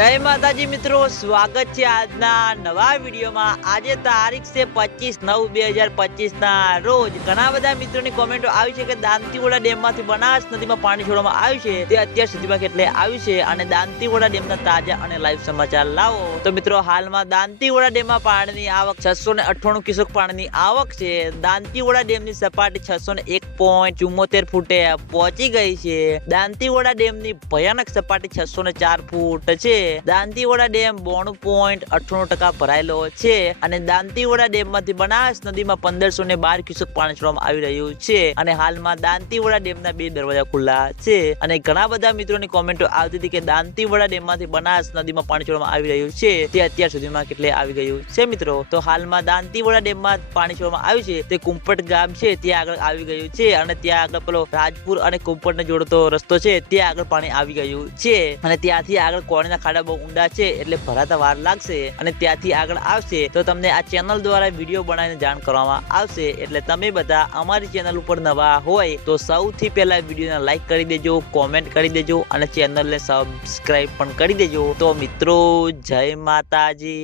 જય માતાજી મિત્રો, સ્વાગત છે આજના નવા વિડીયોમાં. આજે તારીખ છે પચીસ નવ બે હજાર પચીસ ના રોજ. ઘણા બધા મિત્રોની કોમેન્ટો આવી છે કે દાંતીવોડા ડેમમાંથી બનાસ નદીમાં પાણી છોડવામાં આવ્યું છે. તે અત્યાર સુધીમાં કેટલે આવ્યું છે અને દાંતીવાડા ડેમના તાજા અને લાઈવ સમાચાર લાવો. તો મિત્રો, હાલમાં દાંતીવાડા ડેમમાં પાણીની આવક છસો ને અઠ્ઠાણું ક્યુસેક પાણીની આવક છે. દાંતીવાડા ડેમની સપાટી છસો ને એક પોઈન્ટ ચુમ્મોતેર ફૂટે પહોંચી ગઈ છે. દાંતીવાડા ડેમની ભયાનક સપાટી છસો ને ચાર ફૂટ છે. દાંતીવાડા ડેમ બોણું પોઈન્ટ અઠ્ઠાણું ટકા ભરાયેલો છે અને દાંતીવાડા ડેમમાંથી બનાસ નદીમાં પંદરસો ને બાર ક્યુસેક પાણી છોડવામાં આવી રહ્યું છે અને હાલમાં દાંતીવાડા ડેમના બે દરવાજા ખુલ્લા છે અને ઘણા બધા મિત્રોની કોમેન્ટો આવતી હતી કે દાંતીવાડા ડેમમાંથી બનાસ નદીમાં પાણી છોડવામાં આવી રહ્યું છે તે અત્યાર સુધીમાં કેટલે આવી ગયું છે મિત્રો? તો હાલમાં દાંતીવાડા ડેમમાં પાણી છોડવામાં આવ્યું છે તે કુંપટ ગામ છે ત્યાં આગળ આવી ગયું છે અને ત્યાં આગળ પેલો રાજપુર અને કુંપટને જોડતો રસ્તો છે ત્યાં આગળ પાણી આવી ગયું છે અને ત્યાંથી આગળ કોણીના ખાડા બહુ ઊંડા છે એટલે ભરાતા વાર લાગશે અને ત્યાંથી આગળ આવશે તો તમને આ ચેનલ દ્વારા વીડિયો બનાવીને જાણ કરવામાં આવશે. એટલે તમે બધા અમારી ચેનલ ઉપર નવા હોય તો સૌથી પહેલા વિડીયોને લાઈક કરી દેજો કોમેન્ટ કરી દેજો અને ચેનલને સબસ્ક્રાઇબ પણ કરી દેજો. તો મિત્રો, જય માતાજી.